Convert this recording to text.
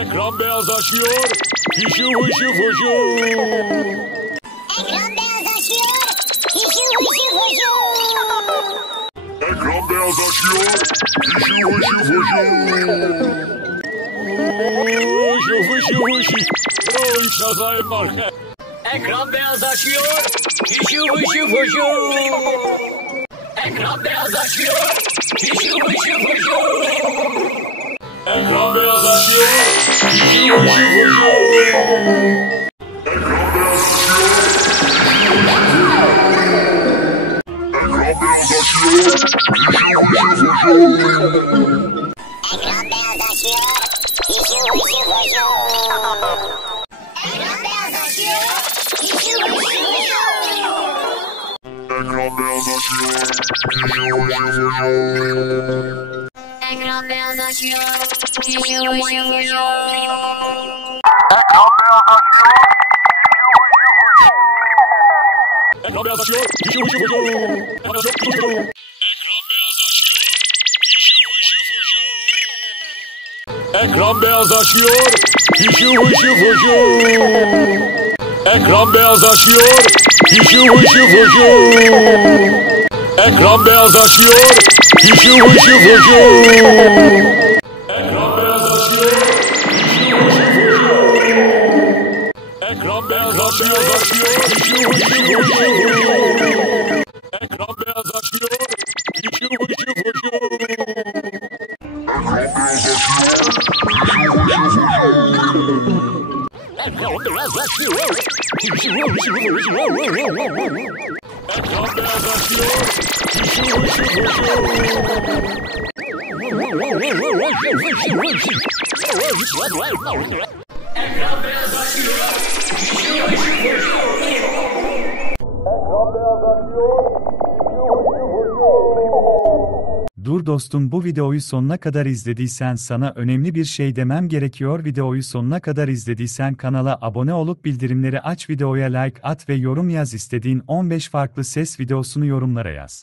Ekran beyazlaşıyor. Hişu huşu fuşu. Ekran beyazlaşıyor. Hişu huşu fuşu. Ekran beyazlaşıyor. Hişu huşu fuşu. Huşu fuşu fuşu. Şazayım var. Ekran beyazlaşıyor. Hişu huşu fuşu. Ekran beyazlaşıyor. Hişu huşu fuşu. Ekran beyazlaşıyor. Hişu huşu fuşu. Ekran beyazlaşıyor. Ekran beyazlaşıyor. Hişu huşu fuşu. Ekran beyazlaşıyor. Hişu huşu fuşu. Ekran beyazlaşıyor. Hişu huşu fuşu. Ekran beyazlaşıyor. Hişu huşu fuşu. Ekran beyazlaşıyor. Hişu huşu fuşu. Ekran beyazlaşıyor. Hişu huşu fuşu. Ekran beyazlaşıyor. Hişu huşu fuşu. Ekran beyazlaşıyor. Hişu huşu fuşu. Ekran beyazlaşıyor. Hişu huşu fuşu. Ekran beyazlaşıyor. Hişu huşu fuşu. Ekran beyazlaşıyor. Hişu huşu fuşu. Ekran beyazlaşıyor. Hişu huşu fuşu. Ekran beyazlaşıyor. Hişu huşu fuşu. Ekran beyazlaşıyor. Dur dostum, bu videoyu sonuna kadar izlediysen sana önemli bir şey demem gerekiyor. Videoyu sonuna kadar izlediysen kanala abone olup bildirimleri aç, videoya like at ve yorum yaz, istediğin 15 farklı ses videosunu yorumlara yaz.